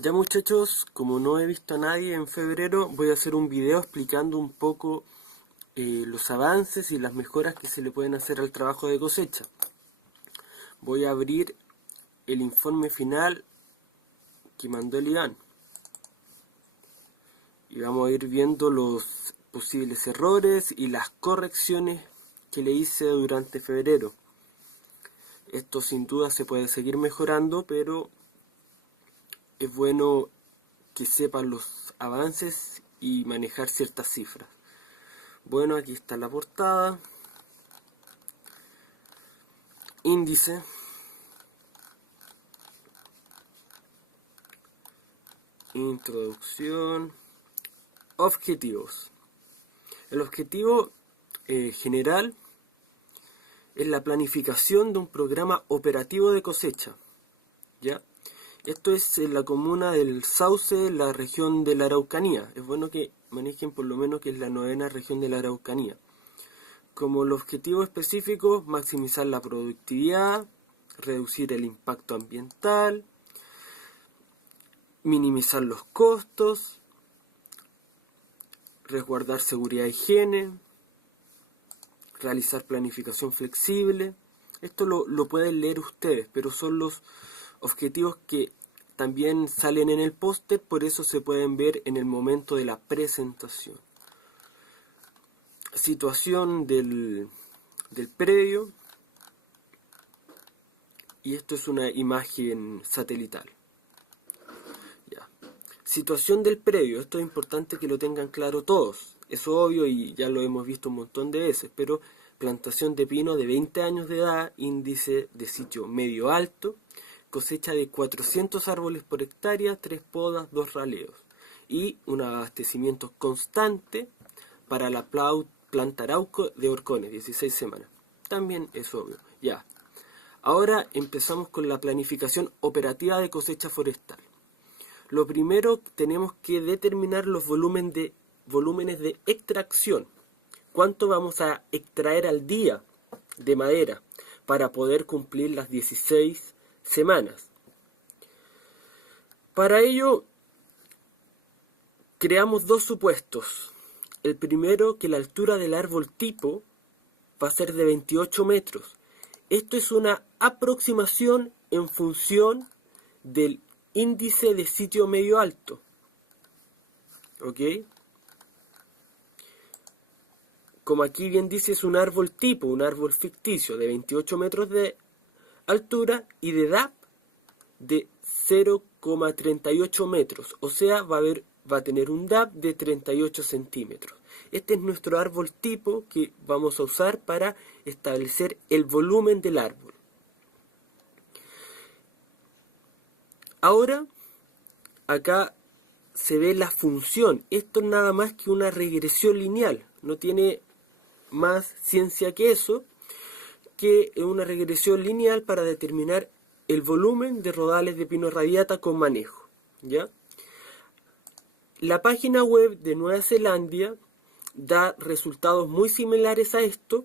Ya muchachos, como no he visto a nadie en febrero, voy a hacer un video explicando un poco los avances y las mejoras que se le pueden hacer al trabajo de cosecha. Voy a abrir el informe final que mandó el Iván y vamos a ir viendo los posibles errores y las correcciones que le hice durante febrero. Esto sin duda se puede seguir mejorando, pero es bueno que sepan los avances y manejar ciertas cifras. Bueno, aquí está la portada, índice, introducción, objetivos. El objetivo general es la planificación de un programa operativo de cosecha, ¿ya? Esto es en la comuna del Sauce, la región de la Araucanía. Es bueno que manejen por lo menos que es la 9ª región de la Araucanía. Como el objetivo específico, maximizar la productividad, reducir el impacto ambiental, minimizar los costos, resguardar seguridad e higiene, realizar planificación flexible. Esto lo pueden leer ustedes, pero son los objetivos que también salen en el póster, por eso se pueden ver en el momento de la presentación. Situación del predio, y esto es una imagen satelital. Ya. Situación del predio, esto es importante que lo tengan claro todos, es obvio y ya lo hemos visto un montón de veces, pero plantación de pino de 20 años de edad, índice de sitio medio alto, cosecha de 400 árboles por hectárea, 3 podas, 2 raleos y un abastecimiento constante para la planta Arauco de horcones, 16 semanas. También es obvio. Ya. Ahora empezamos con la planificación operativa de cosecha forestal. Lo primero, tenemos que determinar los volúmenes de extracción. ¿Cuánto vamos a extraer al día de madera para poder cumplir las 16 semanas? Para ello, creamos dos supuestos. El primero, que la altura del árbol tipo va a ser de 28 metros. Esto es una aproximación en función del índice de sitio medio alto. ¿Ok? Como aquí bien dice, es un árbol tipo, un árbol ficticio de 28 metros de altura y de edad de 0,38 metros. O sea, va a tener un DAP de 38 centímetros. Este es nuestro árbol tipo que vamos a usar para establecer el volumen del árbol. Ahora, acá se ve la función. Esto es nada más que una regresión lineal. No tiene más ciencia que eso, que una regresión lineal para determinar el volumen de rodales de pino radiata con manejo, ¿ya? La página web de Nueva Zelanda da resultados muy similares a esto,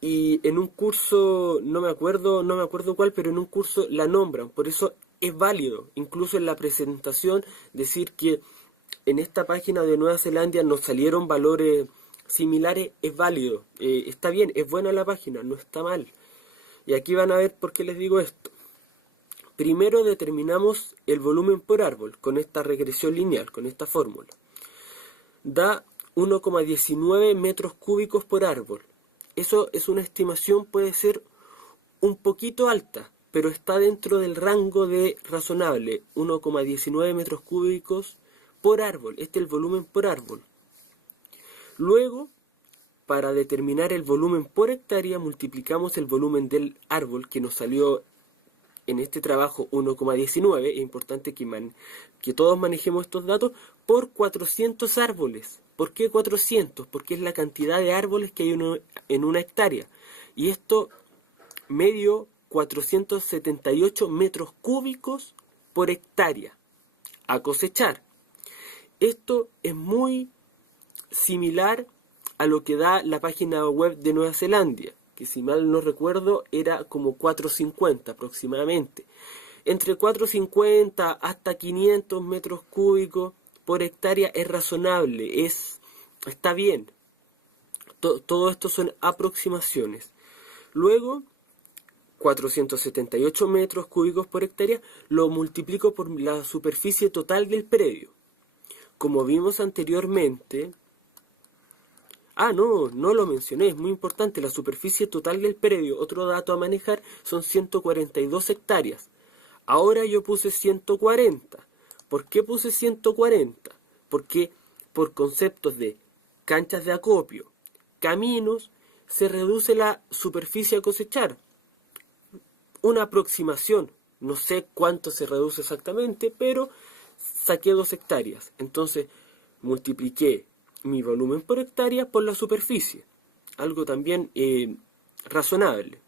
y en un curso, no me acuerdo cuál, pero en un curso la nombran, por eso es válido, incluso en la presentación, decir que en esta página de Nueva Zelanda nos salieron valores similares, es válido, está bien, es buena la página, no está mal. Y aquí van a ver por qué les digo esto. Primero determinamos el volumen por árbol con esta regresión lineal, con esta fórmula. Da 1,19 metros cúbicos por árbol. Eso es una estimación, puede ser un poquito alta, pero está dentro del rango de razonable, 1,19 metros cúbicos por árbol. Este es el volumen por árbol. Luego, para determinar el volumen por hectárea, multiplicamos el volumen del árbol, que nos salió en este trabajo 1,19, es importante que todos manejemos estos datos, por 400 árboles. ¿Por qué 400? Porque es la cantidad de árboles que hay en una hectárea. Y esto medio 478 metros cúbicos por hectárea a cosechar. Esto es muy similar a lo que da la página web de Nueva Zelanda, que si mal no recuerdo era como 450 aproximadamente. Entre 450 hasta 500 metros cúbicos por hectárea es razonable, está bien. Todo esto son aproximaciones. Luego, 478 metros cúbicos por hectárea lo multiplico por la superficie total del predio. Como vimos anteriormente, no lo mencioné, es muy importante, la superficie total del predio, otro dato a manejar, son 142 hectáreas. Ahora yo puse 140. ¿Por qué puse 140? Porque por conceptos de canchas de acopio, caminos, se reduce la superficie a cosechar. Una aproximación, no sé cuánto se reduce exactamente, pero saqué 2 hectáreas. Entonces multipliqué mi volumen por hectárea por la superficie, algo también razonable,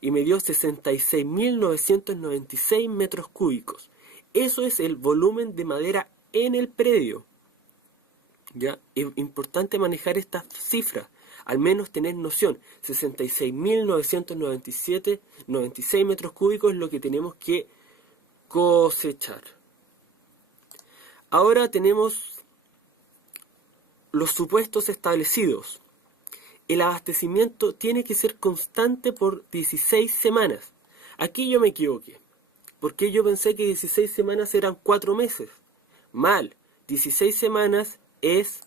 y me dio 66.996 metros cúbicos. Eso es el volumen de madera en el predio. ¿Ya? Es importante manejar estas cifras, al menos tener noción. 66.996 metros cúbicos es lo que tenemos que cosechar. Ahora tenemos los supuestos establecidos. El abastecimiento tiene que ser constante por 16 semanas. Aquí yo me equivoqué, porque yo pensé que 16 semanas eran 4 meses. Mal, 16 semanas es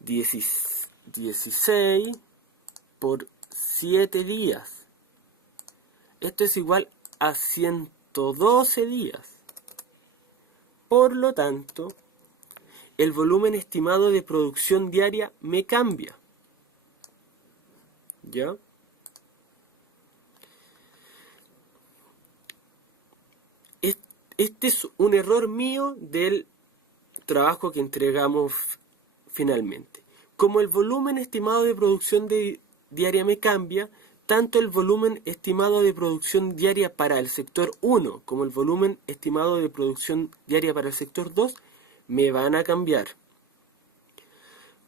16 por 7 días. Esto es igual a 112 días. Por lo tanto, el volumen estimado de producción diaria me cambia. ¿Ya? Este es un error mío del trabajo que entregamos finalmente. Como el volumen estimado de producción diaria me cambia, tanto el volumen estimado de producción diaria para el sector 1 como el volumen estimado de producción diaria para el sector 2 me van a cambiar.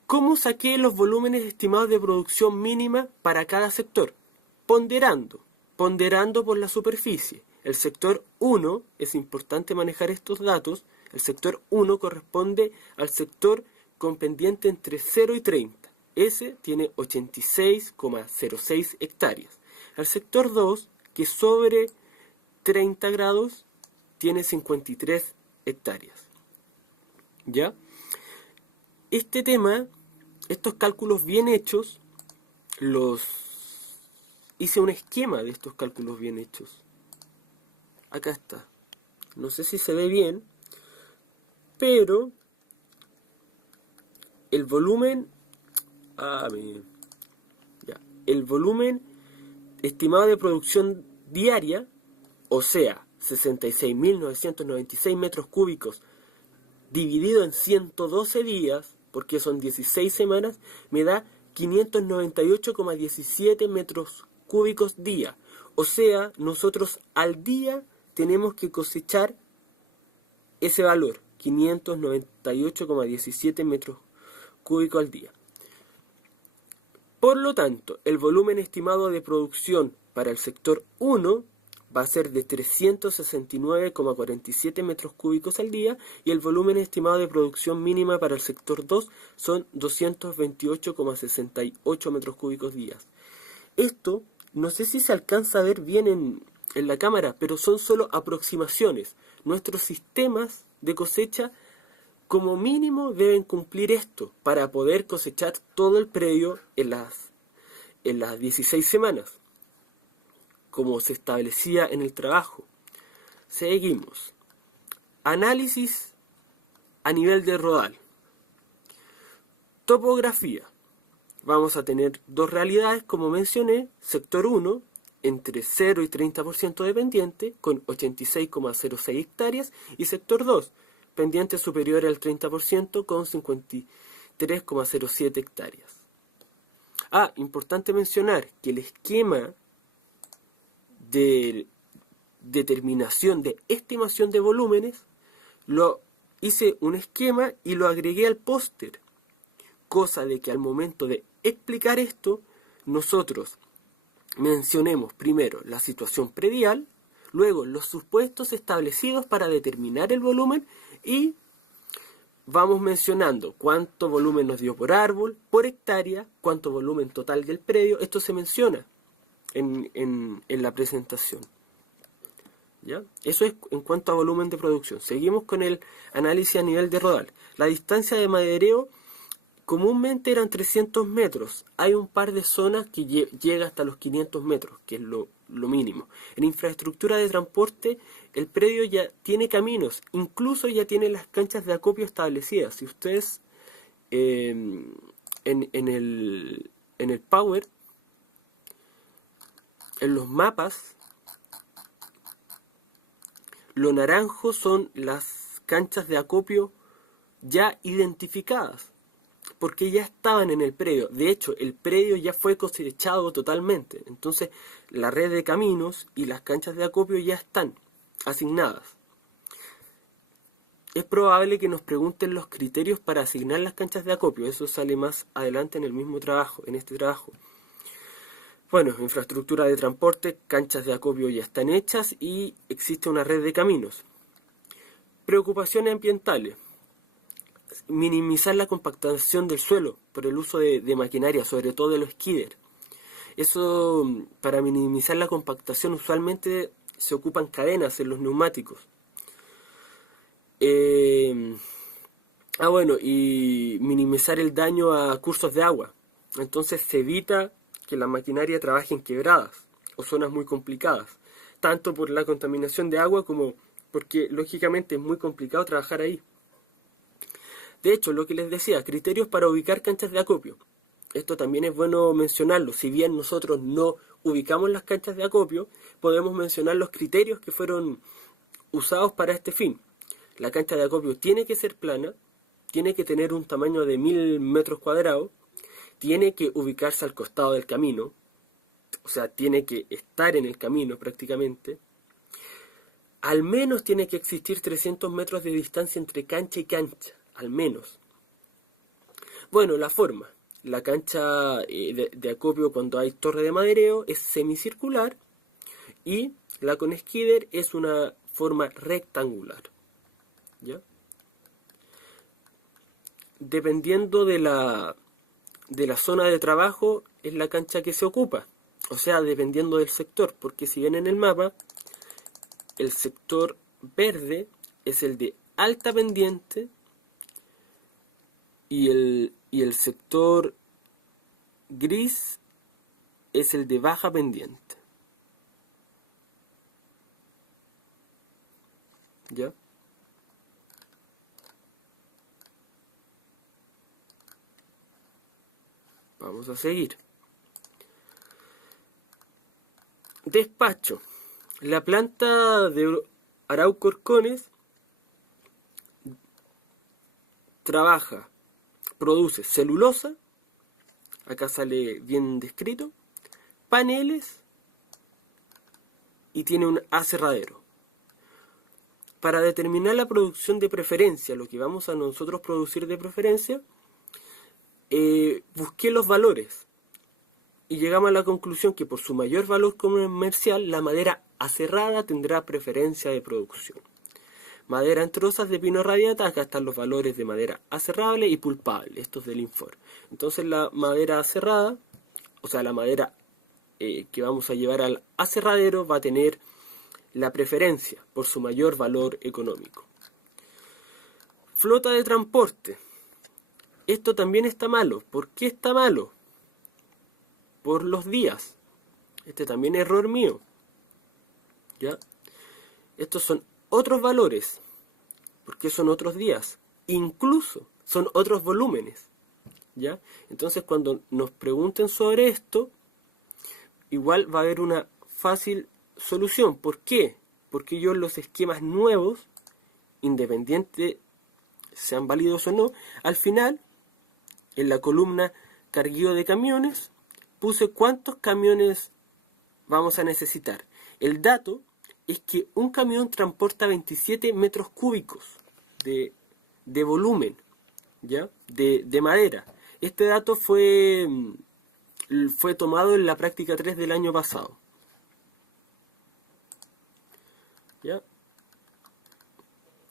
¿Cómo saqué los volúmenes estimados de producción mínima para cada sector? Ponderando por la superficie. El sector 1, es importante manejar estos datos, el sector 1 corresponde al sector con pendiente entre 0 y 30. Ese tiene 86,06 hectáreas. El sector 2, que es sobre 30 grados, tiene 53 hectáreas. ¿Ya? Este tema, estos cálculos bien hechos, hice un esquema de estos cálculos bien hechos. Acá está. No sé si se ve bien, pero el volumen, el volumen estimado de producción diaria, o sea, 66.996 metros cúbicos dividido en 112 días, porque son 16 semanas, me da 598,17 metros cúbicos día. O sea, nosotros al día tenemos que cosechar ese valor, 598,17 metros cúbicos al día. Por lo tanto, el volumen estimado de producción para el sector 1 va a ser de 369,47 metros cúbicos al día y el volumen estimado de producción mínima para el sector 2 son 228,68 metros cúbicos días. Esto, no sé si se alcanza a ver bien en la cámara, pero son solo aproximaciones. Nuestros sistemas de cosecha como mínimo deben cumplir esto para poder cosechar todo el predio en las 16 semanas, como se establecía en el trabajo. Seguimos. Análisis a nivel de rodal. Topografía. Vamos a tener dos realidades, como mencioné. Sector 1, entre 0 y 30% de pendiente, con 86,06 hectáreas. Y sector 2, pendiente superior al 30%, con 53,07 hectáreas. Importante mencionar que el esquema de determinación de estimación de volúmenes, hice un esquema y lo agregué al póster, cosa de que al momento de explicar esto, nosotros mencionemos primero la situación predial, Luego, los supuestos establecidos para determinar el volumen y vamos mencionando cuánto volumen nos dio por árbol, por hectárea, cuánto volumen total del predio. Esto se menciona en la presentación. ¿Ya? Eso es en cuanto a volumen de producción. Seguimos con el análisis a nivel de rodal. La distancia de madereo comúnmente eran 300 metros. Hay un par de zonas que llega hasta los 500 metros, que es lo mínimo. En infraestructura de transporte, el predio ya tiene caminos, incluso ya tiene las canchas de acopio establecidas. Si ustedes en el Power, en los mapas, lo naranjo son las canchas de acopio ya identificadas, porque ya estaban en el predio. De hecho, el predio ya fue cosechado totalmente. Entonces, la red de caminos y las canchas de acopio ya están asignadas. Es probable que nos pregunten los criterios para asignar las canchas de acopio. Eso sale más adelante en el mismo trabajo, en este trabajo. Bueno, infraestructura de transporte, canchas de acopio ya están hechas y existe una red de caminos. Preocupaciones ambientales. Minimizar la compactación del suelo por el uso de maquinaria, sobre todo de los skiders. Eso, para minimizar la compactación, usualmente se ocupan cadenas en los neumáticos. Bueno, y minimizar el daño a cursos de agua. Entonces se evita que la maquinaria trabaje en quebradas o zonas muy complicadas, tanto por la contaminación de agua como porque lógicamente es muy complicado trabajar ahí. De hecho, lo que les decía, criterios para ubicar canchas de acopio. Esto también es bueno mencionarlo. Si bien nosotros no ubicamos las canchas de acopio, podemos mencionar los criterios que fueron usados para este fin. La cancha de acopio tiene que ser plana, tiene que tener un tamaño de 1000 metros cuadrados, tiene que ubicarse al costado del camino, o sea, tiene que estar en el camino prácticamente. Al menos tiene que existir 300 metros de distancia entre cancha y cancha, al menos. Bueno, la forma. La cancha de acopio cuando hay torre de madereo es semicircular y la con skidder es una forma rectangular. ¿Ya? Dependiendo de la zona de trabajo es la cancha que se ocupa. O sea, dependiendo del sector, porque si ven en el mapa, el sector verde es el de alta pendiente y el sector gris es el de baja pendiente. ¿Ya? Vamos a seguir. Despacho. La planta de Arauco Orcones produce celulosa, acá sale bien descrito, paneles y tiene un aserradero. Para determinar la producción de preferencia, lo que vamos a nosotros producir de preferencia, busqué los valores y llegamos a la conclusión que por su mayor valor comercial, la madera aserrada tendrá preferencia de producción. Madera en trozas de pino radiata, acá están los valores de madera aserrable y pulpable, estos del Infor. Entonces la madera aserrada, o sea la madera que vamos a llevar al aserradero va a tener la preferencia por su mayor valor económico. Flota de transporte. Esto también está malo. ¿Por qué está malo? Por los días. Este también es error mío. ¿Ya? Estos son otros valores. Porque son otros días. Incluso son otros volúmenes. ¿Ya? Entonces cuando nos pregunten sobre esto, igual va a haber una fácil solución. ¿Por qué? Porque yo en los esquemas nuevos, independiente sean válidos o no, al final, en la columna carguío de camiones, puse cuántos camiones vamos a necesitar. El dato es que un camión transporta 27 metros cúbicos de volumen, ¿ya? De madera. Este dato fue tomado en la práctica 3 del año pasado. ¿Ya?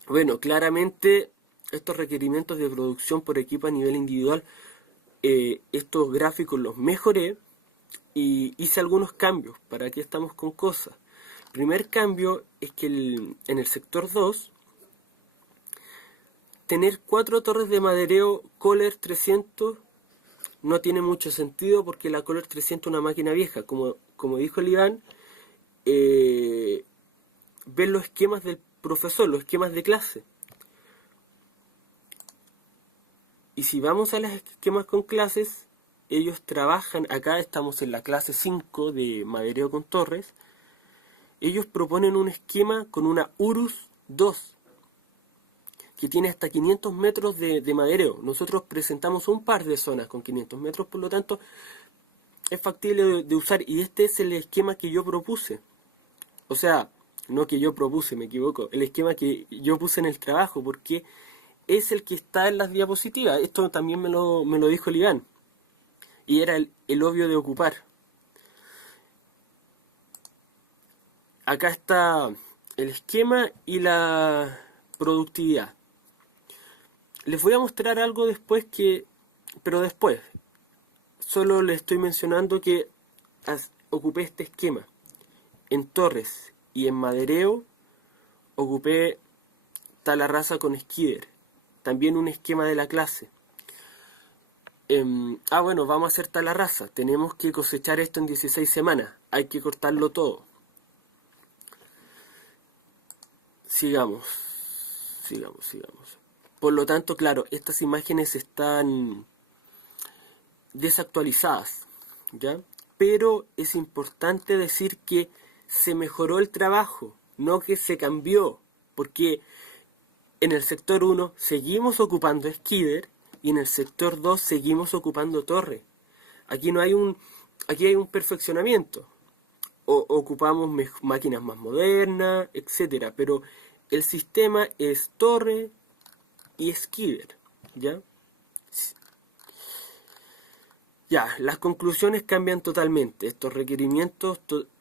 Bueno, claramente estos requerimientos de producción por equipo a nivel individual, estos gráficos los mejoré y hice algunos cambios. ¿Para qué estamos con cosas? El primer cambio es que en el sector 2, tener 4 torres de madereo Kohler 300 no tiene mucho sentido, porque la Kohler 300 es una máquina vieja. Como dijo el Iván, ver los esquemas del profesor, los esquemas de clase. Y si vamos a los esquemas con clases, ellos trabajan, acá estamos en la clase 5 de madereo con torres, ellos proponen un esquema con una Urus 2, que tiene hasta 500 metros de madereo. Nosotros presentamos un par de zonas con 500 metros, por lo tanto es factible de usar, y este es el esquema que yo propuse. O sea, no que yo propuse, me equivoco, el esquema que yo puse en el trabajo, porque es el que está en las diapositivas. Esto también me lo dijo el Iván, y era el obvio de ocupar. Acá está el esquema y la productividad. Les voy a mostrar algo después pero después. Solo les estoy mencionando que ocupé este esquema. En torres y en madereo ocupé talarraza con skidder. También un esquema de la clase. Bueno, vamos a hacer talarraza. Tenemos que cosechar esto en 16 semanas. Hay que cortarlo todo. Sigamos. Por lo tanto, claro, estas imágenes están desactualizadas, ¿ya? Pero es importante decir que se mejoró el trabajo, no que se cambió, porque en el sector 1 seguimos ocupando skidder y en el sector 2 seguimos ocupando torre. Aquí hay un perfeccionamiento. Ocupamos máquinas más modernas, etcétera, pero el sistema es torre y skidder, ¿ya? Ya, las conclusiones cambian totalmente, estos requerimientos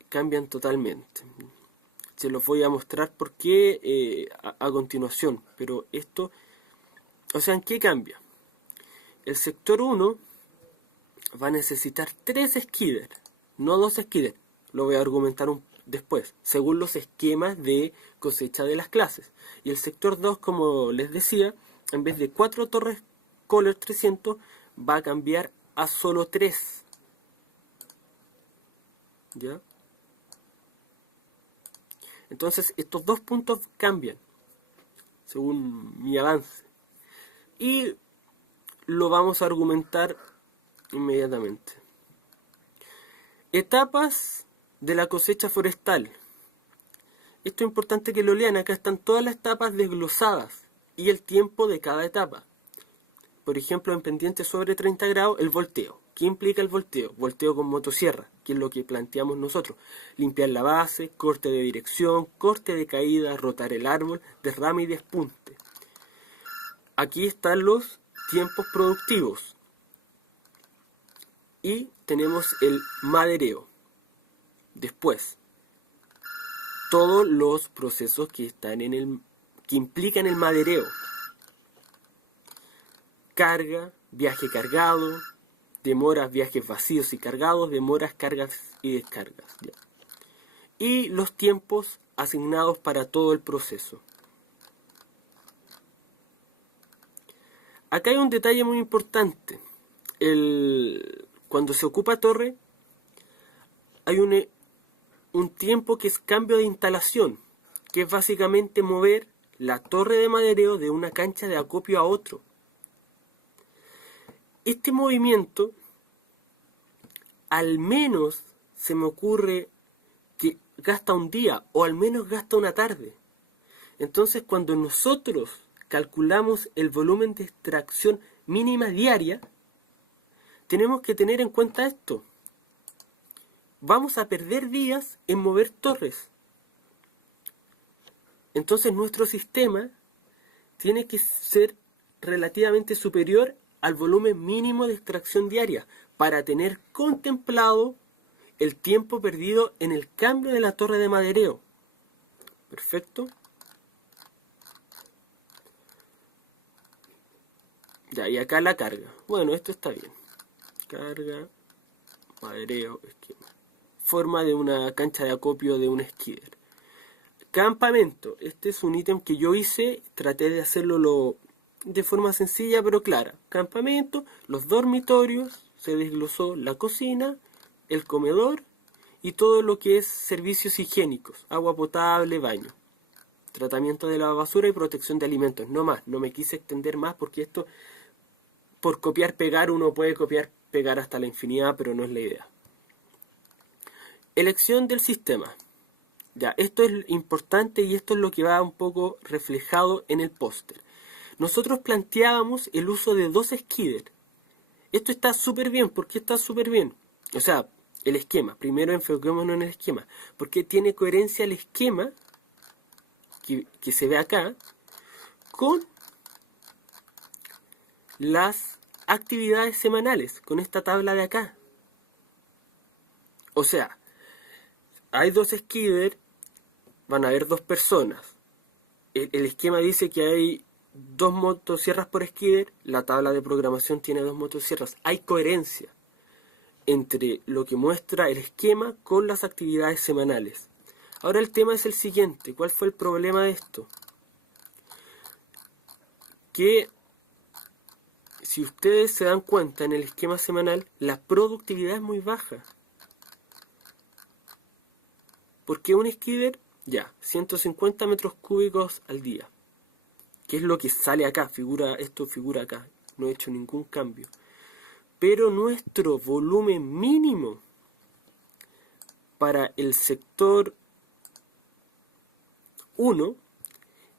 cambian totalmente. Se los voy a mostrar por qué a continuación, pero esto, o sea, ¿en qué cambia? El sector 1 va a necesitar 3 skidder, no 2 skidder. Lo voy a argumentar después, según los esquemas de cosecha de las clases. Y el sector 2, como les decía, en vez de 4 torres Kohler 300, va a cambiar a solo 3. ¿Ya? Entonces, estos dos puntos cambian, según mi avance. Y lo vamos a argumentar inmediatamente. Etapas de la cosecha forestal. Esto es importante que lo lean. Acá están todas las etapas desglosadas y el tiempo de cada etapa. Por ejemplo, en pendiente sobre 30 grados, el volteo. ¿Qué implica el volteo? Volteo con motosierra, que es lo que planteamos nosotros. Limpiar la base, corte de dirección, corte de caída, rotar el árbol, derrame y despunte. Aquí están los tiempos productivos. Y tenemos el madereo. Después, todos los procesos que implican el madereo. Carga, viaje cargado, demoras, viajes vacíos y cargados, demoras, cargas y descargas. ¿Ya? Y los tiempos asignados para todo el proceso. Acá hay un detalle muy importante. Cuando se ocupa torre, hay un tiempo que es cambio de instalación, que es básicamente mover la torre de madereo de una cancha de acopio a otro. Este movimiento, al menos se me ocurre que gasta un día o al menos gasta una tarde. Entonces, cuando nosotros calculamos el volumen de extracción mínima diaria, tenemos que tener en cuenta esto. Vamos a perder días en mover torres. Entonces nuestro sistema tiene que ser relativamente superior al volumen mínimo de extracción diaria para tener contemplado el tiempo perdido en el cambio de la torre de madereo. Perfecto. Ya, y acá la carga. Bueno, esto está bien. Carga, madereo, esquema. Forma de una cancha de acopio de un skidder. Campamento. Este es un ítem que yo hice. Traté de hacerlo de forma sencilla pero clara. Campamento, los dormitorios, se desglosó la cocina, el comedor y todo lo que es servicios higiénicos. Agua potable, baño. Tratamiento de la basura y protección de alimentos. No más, no me quise extender más porque esto, por copiar, pegar, uno puede copiar, pegar hasta la infinidad, pero no es la idea. Elección del sistema. Ya, esto es importante y esto es lo que va un poco reflejado en el póster. Nosotros planteábamos el uso de dos skidders. Esto está súper bien. ¿Por qué está súper bien? O sea, el esquema. Primero enfoquémonos en el esquema. Porque tiene coherencia el esquema que se ve acá con las actividades semanales, con esta tabla de acá. O sea, hay dos skidders, van a haber dos personas. El esquema dice que hay dos motosierras por skidder, la tabla de programación tiene dos motosierras. Hay coherencia entre lo que muestra el esquema con las actividades semanales. Ahora el tema es el siguiente. ¿Cuál fue el problema de esto? Que si ustedes se dan cuenta en el esquema semanal, la productividad es muy baja. Porque un skidder, ya, 150 metros cúbicos al día. ¿Qué es lo que sale acá? Esto figura acá. No he hecho ningún cambio. Pero nuestro volumen mínimo para el sector 1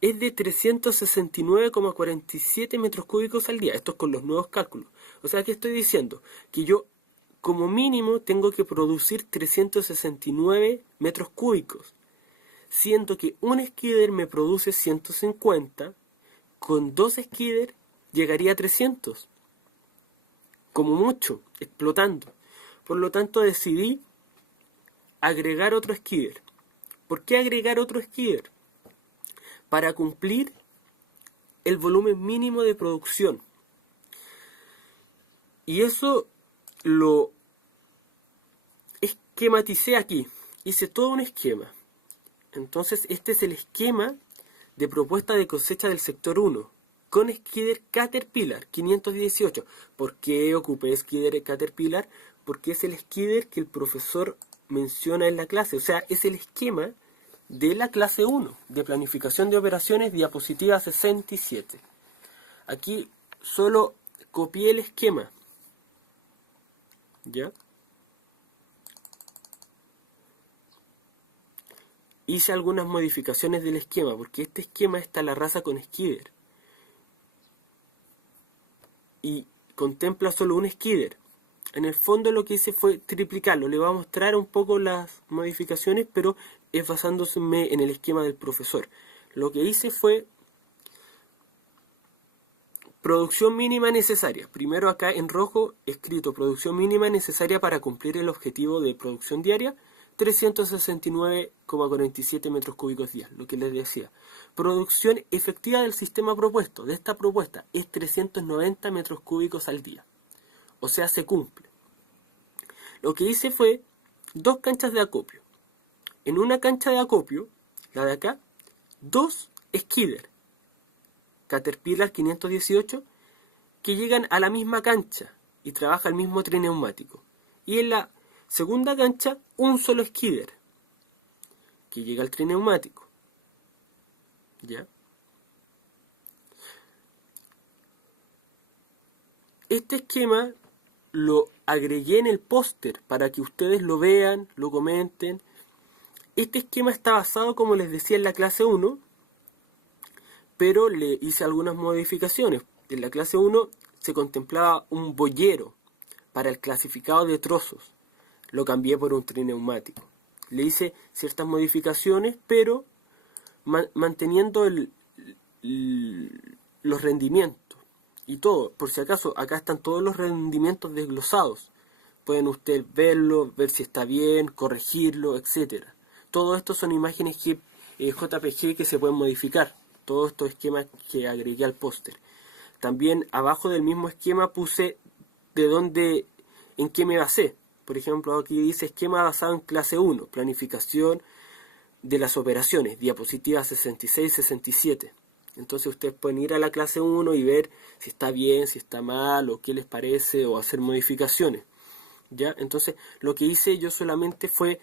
es de 369,47 metros cúbicos al día. Esto es con los nuevos cálculos. O sea, ¿qué estoy diciendo? Que yo como mínimo tengo que producir 369 metros cúbicos. Siendo que un skidder me produce 150, con dos skidders llegaría a 300. Como mucho, explotando. Por lo tanto decidí agregar otro skidder. ¿Por qué agregar otro skidder? Para cumplir el volumen mínimo de producción. Y eso lo esquematicé aquí. Hice todo un esquema. Entonces este es el esquema de propuesta de cosecha del sector 1. Con skidder Caterpillar 518. ¿Por qué ocupé skidder Caterpillar? Porque es el skidder que el profesor menciona en la clase. O sea, es el esquema de la clase 1, de planificación de operaciones, diapositiva 67. Aquí solo copié el esquema. ¿Ya? Hice algunas modificaciones del esquema, porque este esquema está la raza con skidder. Y contempla solo un skidder. En el fondo lo que hice fue triplicarlo. Le voy a mostrar un poco las modificaciones, pero es basándome en el esquema del profesor. Lo que hice fue producción mínima necesaria. Primero acá en rojo escrito producción mínima necesaria para cumplir el objetivo de producción diaria. 369,47 metros cúbicos día, lo que les decía. Producción efectiva del sistema propuesto, de esta propuesta, es 390 metros cúbicos al día. O sea, se cumple. Lo que hice fue dos canchas de acopio. En una cancha de acopio, la de acá, dos skidder Caterpillar 518 que llegan a la misma cancha y trabaja el mismo tren neumático. Y en la segunda cancha, un solo skidder que llega al tren neumático. ¿Ya? Este esquema lo agregué en el póster para que ustedes lo vean, lo comenten. Este esquema está basado, como les decía, en la clase 1, pero le hice algunas modificaciones. En la clase 1 se contemplaba un boyero para el clasificado de trozos. Lo cambié por un tren neumático. Le hice ciertas modificaciones, pero manteniendo los rendimientos y todo. Por si acaso, acá están todos los rendimientos desglosados. Pueden ustedes verlo, ver si está bien, corregirlo, etcétera. Todo esto son imágenes que JPG que se pueden modificar. Todos estos esquemas que agregué al póster. También abajo del mismo esquema puse de dónde, en qué me basé. Por ejemplo, aquí dice esquema basado en clase 1, planificación de las operaciones, diapositivas 66 y 67. Entonces ustedes pueden ir a la clase 1 y ver si está bien, si está mal, o qué les parece, o hacer modificaciones. ¿Ya? Entonces lo que hice yo solamente fue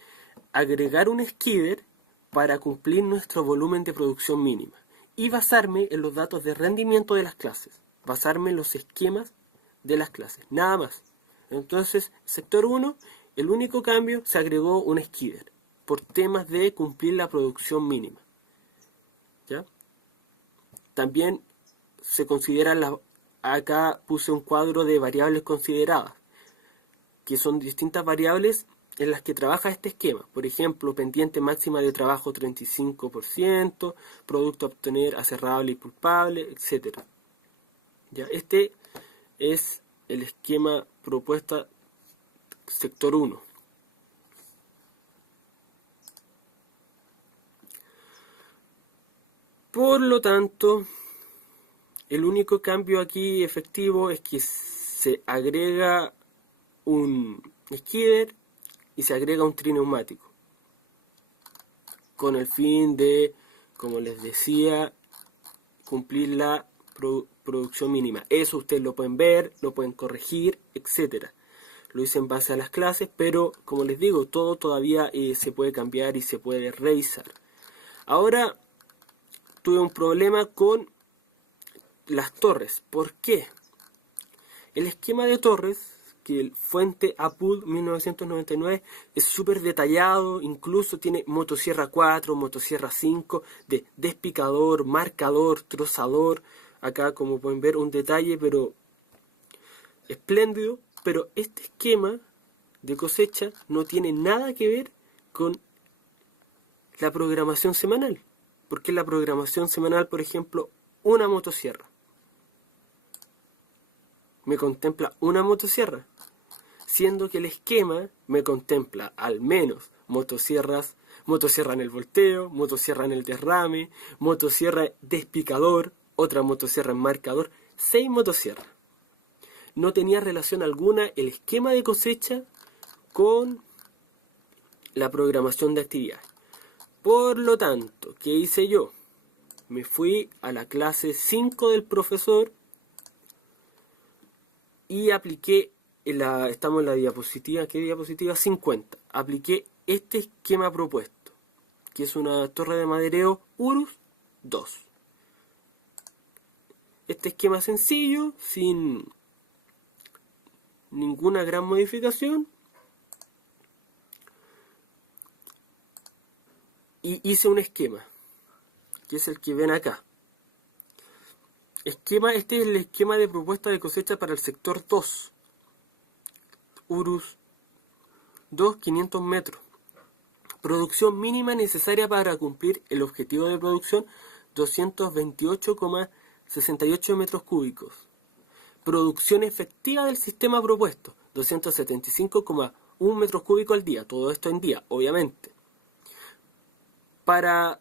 agregar un skidder para cumplir nuestro volumen de producción mínima y basarme en los datos de rendimiento de las clases, basarme en los esquemas de las clases, nada más. Entonces, sector 1, el único cambio, se agregó un skidder por temas de cumplir la producción mínima. ¿Ya? También se consideran acá puse un cuadro de variables consideradas, que son distintas variables en las que trabaja este esquema. Por ejemplo, pendiente máxima de trabajo 35%, producto a obtener aserrable y pulpable, etc. ¿Ya? Este es el esquema propuesta sector 1. Por lo tanto, el único cambio aquí efectivo es que se agrega un skidder y se agrega un trineumático con el fin de, como les decía, cumplir la producción mínima. Eso ustedes lo pueden ver, lo pueden corregir, etcétera. Lo hice en base a las clases, pero como les digo, todo todavía se puede cambiar y se puede revisar. Ahora tuve un problema con las torres. ¿Por qué? El esquema de torres, que el fuente APUD 1999 es súper detallado, incluso tiene motosierra 4, motosierra 5, de despicador, marcador, trozador. Acá, como pueden ver, un detalle, pero espléndido. Pero este esquema de cosecha no tiene nada que ver con la programación semanal. Porque en la programación semanal, por ejemplo, una motosierra me contempla una motosierra, siendo que el esquema me contempla al menos motosierras, motosierra en el volteo, motosierra en el derrame, motosierra despicador, otra motosierra en marcador, 6 motosierras. No tenía relación alguna el esquema de cosecha con la programación de actividades. Por lo tanto, ¿qué hice yo? Me fui a la clase 5 del profesor y apliqué, estamos en la diapositiva, ¿qué diapositiva? 50. Apliqué este esquema propuesto, que es una torre de madereo Urus 2. Este esquema sencillo, sin ninguna gran modificación. Y hice un esquema, que es el que ven acá. Este es el esquema de propuesta de cosecha para el sector 2. Urus 2, 500 metros. Producción mínima necesaria para cumplir el objetivo de producción, 228,68 metros cúbicos. Producción efectiva del sistema propuesto, 275,1 metros cúbicos al día. Todo esto en día, obviamente. Para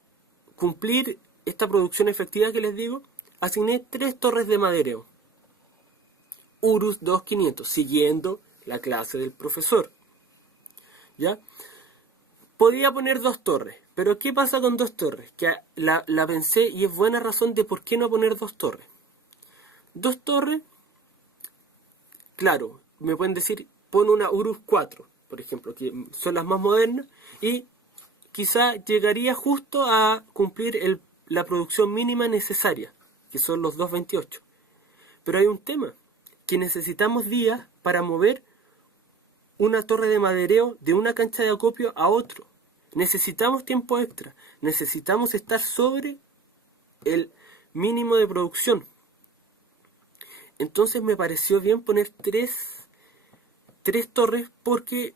cumplir esta producción efectiva que les digo, asigné 3 torres de madereo. Urus 2500, siguiendo la clase del profesor. ¿Ya? Podía poner 2 torres, pero ¿qué pasa con 2 torres? Que la pensé y es buena razón de por qué no poner 2 torres. 2 torres, claro, me pueden decir, pon una Urus 4, por ejemplo, que son las más modernas, y quizá llegaría justo a cumplir la producción mínima necesaria, que son los 228. Pero hay un tema, que necesitamos días para mover una torre de madereo de una cancha de acopio a otro. Necesitamos tiempo extra, necesitamos estar sobre el mínimo de producción. Entonces me pareció bien poner tres torres porque,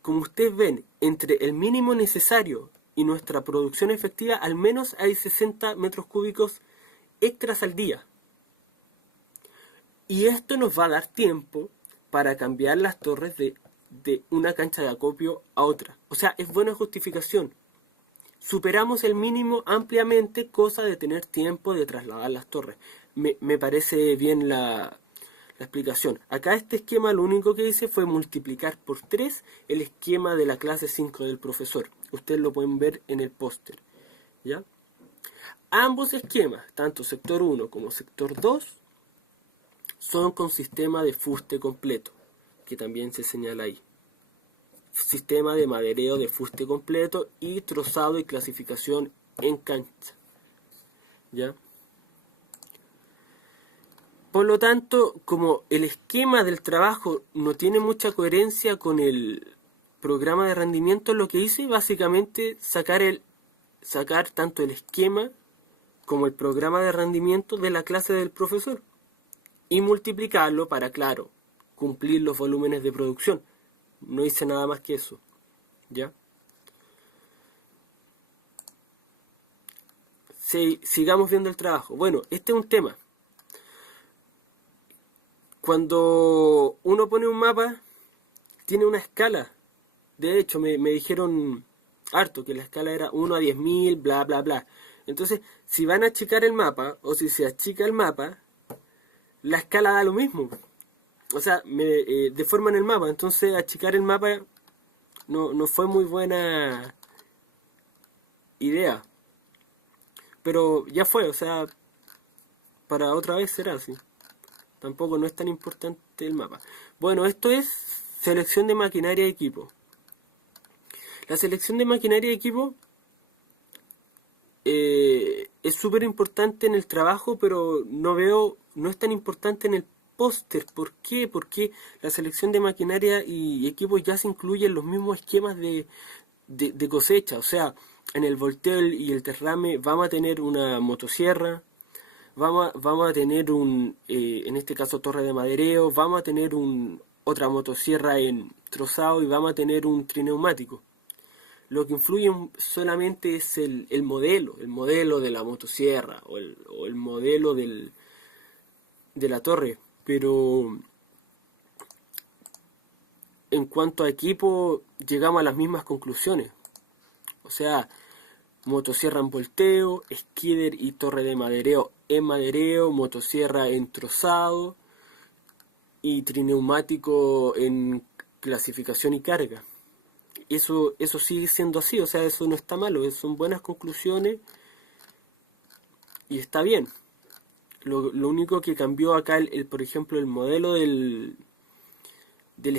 como ustedes ven, entre el mínimo necesario y nuestra producción efectiva, al menos hay 60 metros cúbicos extras al día. Y esto nos va a dar tiempo para cambiar las torres de una cancha de acopio a otra. O sea, es buena justificación. superamos el mínimo ampliamente, cosa de tener tiempo de trasladar las torres. Me parece bien la explicación. Acá este esquema lo único que hice fue multiplicar por 3 el esquema de la clase 5 del profesor. Ustedes lo pueden ver en el póster. ¿Ya? Ambos esquemas, tanto sector 1 como sector 2, son con sistema de fuste completo, que también se señala ahí. Sistema de madereo de fuste completo y trozado y clasificación en cancha. ¿Ya? Por lo tanto, como el esquema del trabajo no tiene mucha coherencia con el programa de rendimiento, lo que hice básicamente sacar tanto el esquema como el programa de rendimiento de la clase del profesor y multiplicarlo para, claro, cumplir los volúmenes de producción. No hice nada más que eso. ¿Ya? Sigamos viendo el trabajo. Bueno, este es un tema. Cuando uno pone un mapa, tiene una escala. De hecho, me dijeron harto que la escala era 1 a 10.000, bla, bla, bla. Entonces, si van a achicar el mapa, o si se achica el mapa, la escala da lo mismo. O sea, deforman el mapa. Entonces, achicar el mapa no fue muy buena idea. Pero ya fue, o sea, para otra vez será así. Tampoco no es tan importante el mapa. Bueno, esto es selección de maquinaria y equipo. La selección de maquinaria y equipo es súper importante en el trabajo, pero no es tan importante en el póster. ¿Por qué? Porque la selección de maquinaria y equipo ya se incluyen los mismos esquemas de cosecha. O sea, en el volteo y el derrame vamos a tener una motosierra, vamos a tener en este caso torre de madereo, vamos a tener otra motosierra en trozado y vamos a tener un trineumático. Lo que influye solamente es el modelo de la motosierra o el modelo de la torre. Pero en cuanto a equipo, llegamos a las mismas conclusiones. O sea, motosierra en volteo, skidder y torre de madereo en madereo, motosierra en trozado y trineumático en clasificación y carga. Eso sigue siendo así, o sea, eso no está malo, son buenas conclusiones y está bien. Lo único que cambió acá, por ejemplo, el modelo del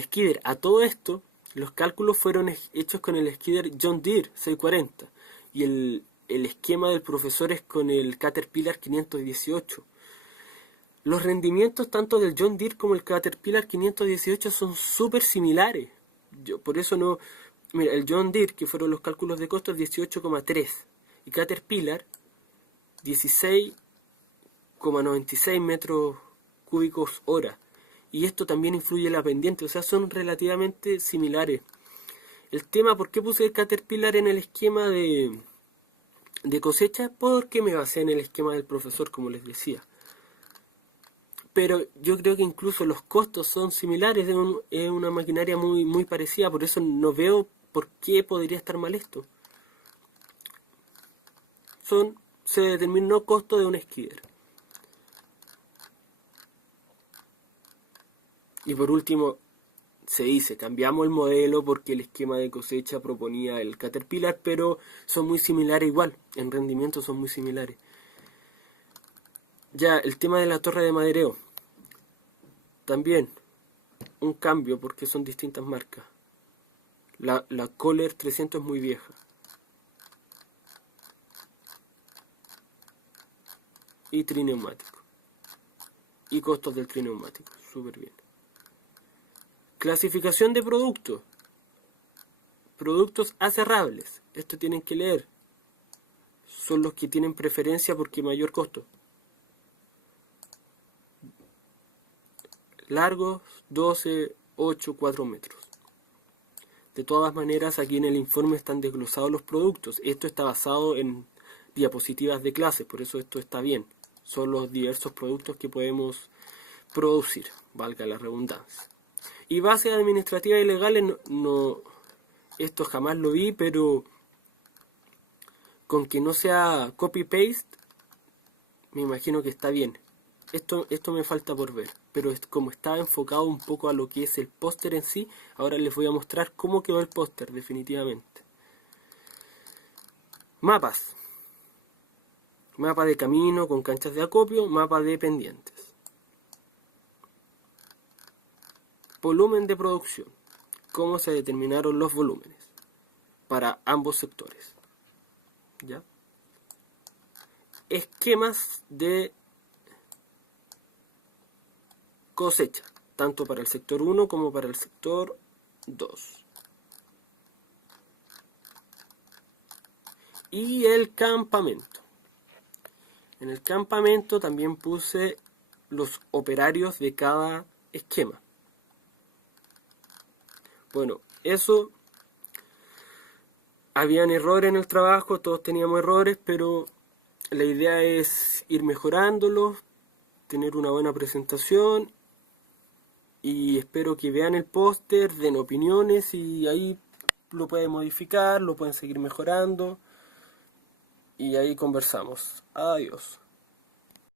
skidder. A todo esto, los cálculos fueron hechos con el skidder John Deere 640 y el esquema del profesor es con el Caterpillar 518. Los rendimientos tanto del John Deere como el Caterpillar 518 son súper similares. Por eso no... Mira, el John Deere, que fueron los cálculos de costos, 18,3 y Caterpillar 16,96 metros cúbicos hora. Y esto también influye en la pendiente, o sea, son relativamente similares. El tema, ¿por qué puse el Caterpillar en el esquema de cosecha? Porque me basé en el esquema del profesor, como les decía. Pero yo creo que incluso los costos son similares, es una maquinaria muy, muy parecida, por eso no veo por qué podría estar mal esto. Se determinó costo de un skidder. Y por último, se dice, cambiamos el modelo porque el esquema de cosecha proponía el Caterpillar, pero son muy similares igual, en rendimiento son muy similares. Ya, el tema de la torre de madereo. También, un cambio porque son distintas marcas. La Kohler 300 es muy vieja. Y trineumático. Y costos del trineumático, súper bien. Clasificación de productos. Productos aserrables. Esto tienen que leer. Son los que tienen preferencia porque mayor costo. Largos, 12, 8, 4 metros. De todas maneras, aquí en el informe están desglosados los productos. Esto está basado en diapositivas de clase, por eso esto está bien. Son los diversos productos que podemos producir, valga la redundancia. Y bases administrativas y legales, no, esto jamás lo vi, pero con que no sea copy-paste, me imagino que está bien. Esto me falta por ver, pero como estaba enfocado un poco a lo que es el póster en sí, ahora les voy a mostrar cómo quedó el póster definitivamente. Mapas. Mapa de camino con canchas de acopio, mapa de pendientes. Volumen de producción. Cómo se determinaron los volúmenes para ambos sectores. ¿Ya? Esquemas de cosecha, tanto para el sector 1 como para el sector 2. Y el campamento. En el campamento también puse los operarios de cada esquema. Bueno, eso, habían errores en el trabajo, todos teníamos errores, pero la idea es ir mejorándolos, tener una buena presentación, y espero que vean el póster, den opiniones y ahí lo pueden modificar, lo pueden seguir mejorando y ahí conversamos. Adiós.